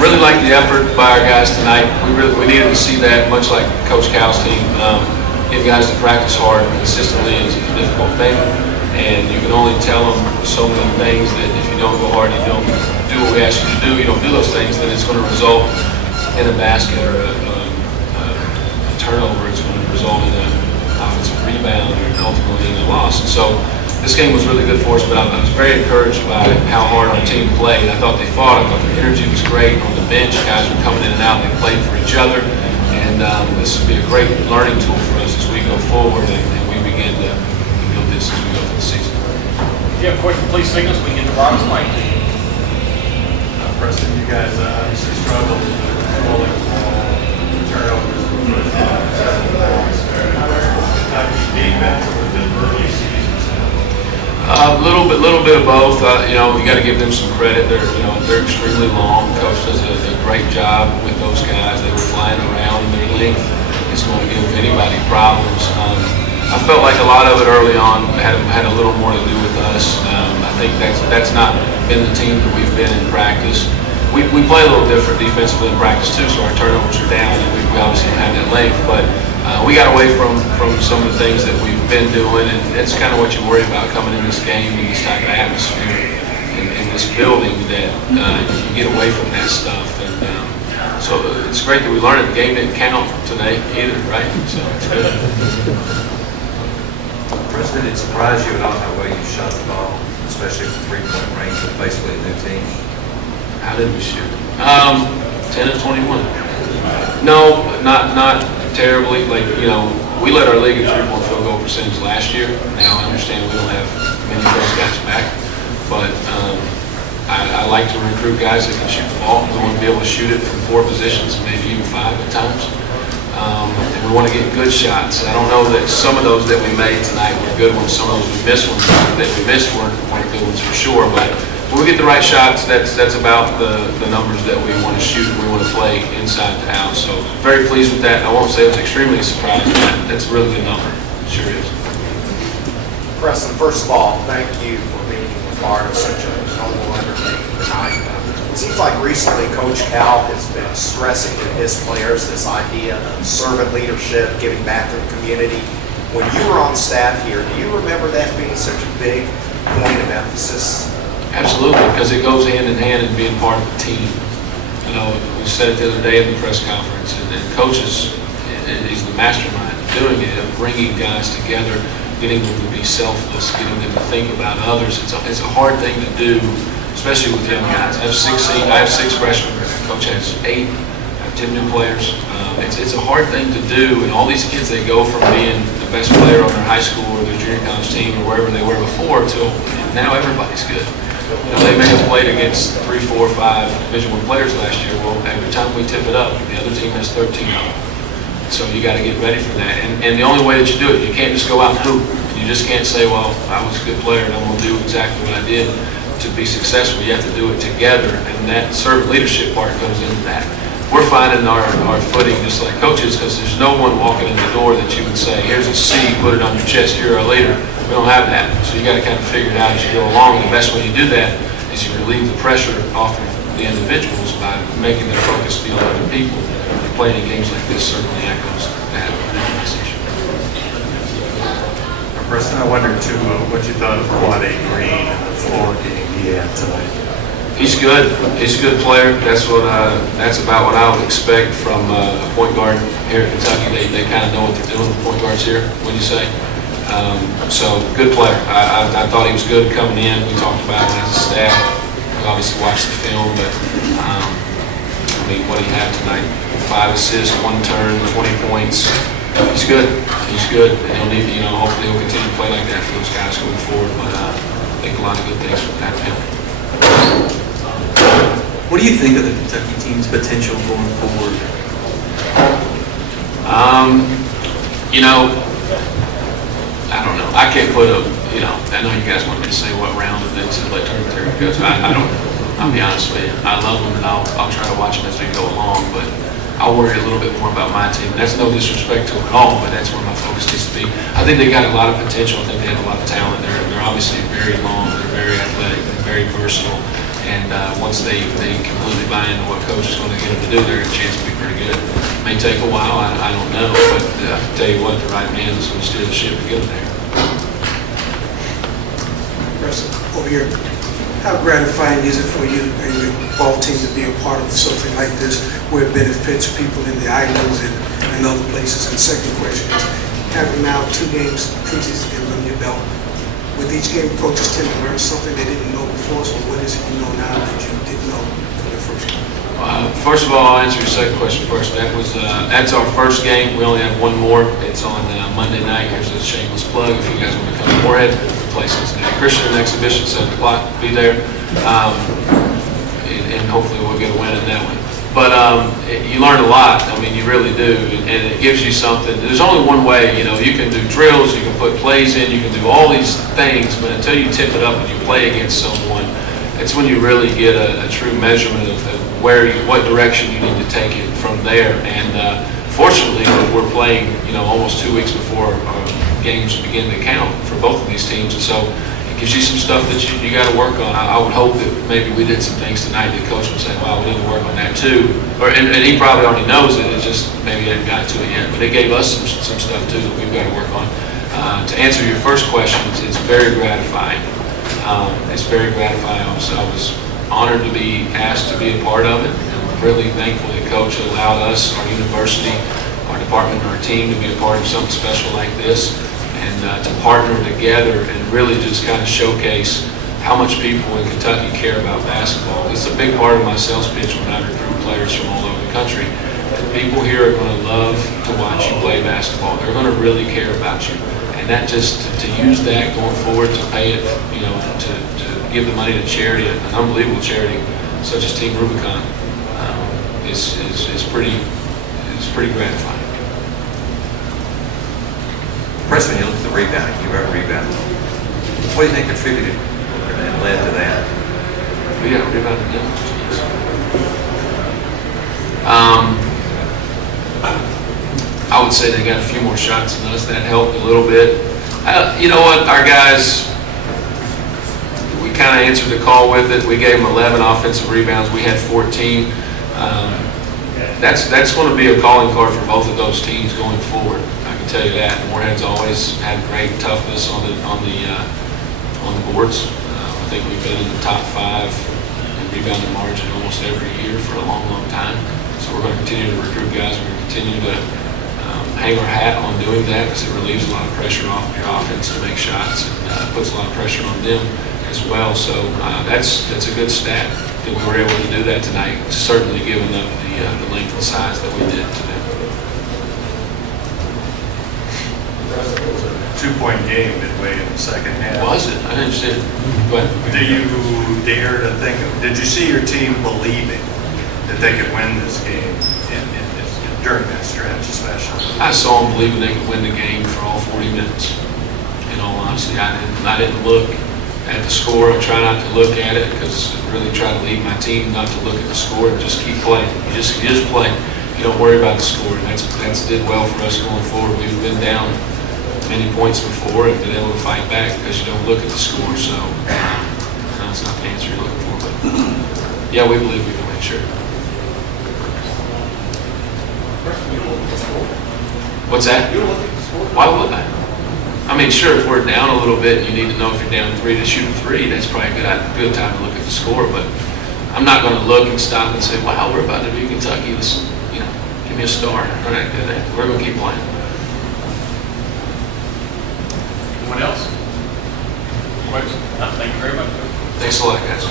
Really liked the effort by our guys tonight. We needed to see that, much like Coach Cal's team. Get guys to practice hard consistently is a difficult thing, and you can only tell them so many things that if you don't go hard, you don't do what we ask you to do, you don't do those things, then it's going to result in a basket or a turnover. It's going to result in an offensive rebound and ultimately in a loss. And so this game was really good for us, but I was very encouraged by how hard our team played. I thought they fought. I thought their energy was great on the bench. Guys were coming in and out. They played for each other. And this will be a great learning tool for us as we go forward and we begin to build this as we go through the season. If you have a question, please signal so we can get the broadest mic to you. Preston, you guys obviously struggled with controlling turnovers in the first half. How much was Kentucky defense or was it early season? A little bit of both. You got to give them some credit. They're extremely long. Coach does a great job with those guys. They were flying around, and their length is going to give anybody problems. I felt like a lot of it early on had a little more to do with us. I think that's not been the team that we've been in practice. We play a little different defensively in practice too, so our turnovers are down, and we obviously don't have that length, but we got away from some of the things that we've been doing, and that's kind of what you worry about coming in this game in this type of atmosphere in this building, that you get away from that stuff. And so it's great that we learned it. The game didn't count today either, right? So it's good. Preston, did it surprise you at all how well you shot the ball, especially from three-point range with basically a new team? How did we shoot? 10 of 21. No, not terribly. We led our league in three-point field goal percentage last year. Now I understand we don't have many of those guys back, but I like to recruit guys that can shoot the ball. We want to be able to shoot it from 4 positions, maybe even 5 at times. And we want to get good shots. I don't know that some of those that we made tonight were good ones. Some of those we missed ones that we missed weren't good ones for sure. But when we get the right shots, that's about the numbers that we want to shoot. We want to play inside the house. So very pleased with that. I won't say I was extremely surprised, but that's a really good number. It sure is. Preston, first of all, thank you for being part of such a noble undertaking tonight. It seems like recently Coach Cal has been stressing to his players this idea of servant leadership, giving back to the community. When you were on staff here, do you remember that being such a big point of emphasis? Absolutely, because it goes hand in hand in being part of the team. We said it the other day in the press conference, and coaches, he's the mastermind of doing it, of bringing guys together, getting them to be selfless, getting them to think about others. It's a hard thing to do, especially with young guys. I have 6 freshmen. Coach has 8. I have 10 new players. It's a hard thing to do, and all these kids, they go from being the best player on their high school or their junior college team or wherever they were before till now everybody's good. They may have played against 3, 4, 5 Division I players last year. Well, every time we tip it up, the other team has 13 of them. So you got to get ready for that. And the only way that you do it, you can't just go out and hoop. You just can't say, well, I was a good player and I'm going to do exactly what I did to be successful. You have to do it together, and that servant leadership part goes into that. We're finding our footing just like coaches, because there's no one walking in the door that you would say, here's a C, put it on your chest, you're a leader. We don't have that. So you got to kind of figure it out as you go along. And the best way you do that is you relieve the pressure off of the individuals by making their focus be on other people. And playing in games like this certainly echoes that message. Preston, I wondered too what you thought of Quade Green and the floor game he had tonight. He's good. He's a good player. That's about what I would expect from a point guard here in Kentucky. They kind of know what they're doing. The point guards here, what do you say? So good player. I thought he was good coming in. We talked about him as a staff. We obviously watched the film, but what he had tonight: 5 assists, 1 turn, 20 points. He's good. He's good, and he'll need to, hopefully he'll continue to play like that for those guys going forward. But I think a lot of good things from that him. What do you think of the Kentucky team's potential going forward? I don't know. I can't put a, I know you guys want me to say what round of this and what tournament they're going to go to. I don't know. I'll be honest with you. I love them, and I'll try to watch them as we go along, but I'll worry a little bit more about my team. That's no disrespect to them at all, but that's where my focus needs to be. I think they got a lot of potential. I think they have a lot of talent. They're obviously very long. They're very athletic. They're very versatile. versatile. And once they completely buy into what coach is going to get them to do, they're a chance to be pretty good. It may take a while, I don't know, but I can tell you what, the right man is going to steer the ship to get them there. Preston, over here, how gratifying is it for you and your ball team to be a part of something like this where it benefits people in the islands and other places? And the second question is, having now 2 games, preseason games on your belt, with each game, coaches tend to learn something they didn't know before, so what is it you know now that you didn't know from the first game? First of all, I'll answer your second question first. That's our first game. We only have one more. It's on Monday night. Here's a shameless plug. If you guys want to come to Morehead, we play Cincinnati Christian exhibition, 7 o'clock. Be there, and hopefully we'll get a win in that one. But you learn a lot. I mean, you really do, and it gives you something. There's only one way. You know, you can do drills, you can put plays in, you can do all these things, but until you tip it up and you play against someone, it's when you really get a true measurement of what direction you need to take it from there. And fortunately, we're playing, almost 2 weeks before games begin to count for both of these teams, and so it gives you some stuff that you got to work on. I would hope that maybe we did some things tonight that coach would say, "Wow, we need to work on that too." And he probably already knows it. It's just maybe he hasn't got to it yet. But it gave us some stuff too that we've got to work on. To answer your first question, it's very gratifying. It's very gratifying. I was honored to be asked to be a part of it. I'm really thankful that Coach allowed us, our university, our department, and our team to be a part of something special like this, and to partner together and really just kind of showcase how much people in Kentucky care about basketball. It's a big part of my sales pitch when I recruit players from all over the country. People here are going to love to watch you play basketball. They're going to really care about you. And that just, to use that going forward, to pay it, to give the money to charity, an unbelievable charity such as Team Rubicon, is pretty gratifying. Preston, when you look at the rebounding, you were a rebounder. What do you think contributed and led to that? Yeah, rebounding. I would say they got a few more shots than us. That helped a little bit. You know what? Our guys, we kind of answered the call with it. We gave them 11 offensive rebounds. We had 14. That's going to be a calling card for both of those teams going forward. I can tell you that. Morehead's always had great toughness on the boards. I think we've been in the top 5 in rebounding margin almost every year for a long, long time. So we're going to continue to recruit guys. We're going to continue to hang our hat on doing that because it relieves a lot of pressure off your offense to make shots and puts a lot of pressure on them as well. So that's a good stat that we were able to do that tonight, certainly given up the length and size that we did today. It was a 2-point game midway in the second half. Was it? I didn't see it. Go ahead. Do you dare to think did you see your team believing that they could win this game during that stretch especially? I saw them believing they could win the game for all 40 minutes. In all honesty, I didn't look at the score. I try not to look at it because I really try to lead my team not to look at the score and just keep playing. You just play. You don't worry about the score, and that's did well for us going forward. We've been down many points before and been able to fight back because you don't look at the score. So that's not the answer you're looking for, but yeah, we believe we can win, sure. What's that? Why would I? I mean, sure, if we're down a little bit, you need to know if you're down 3 to shoot a 3. That's probably a good time to look at the score. But I'm not going to look and stop and say, "Wow, we're about to beat Kentucky. This, give me a star." We're not going to do that. We're going to keep playing. Anyone else? Questions? Thank you very much. Thanks a lot, guys.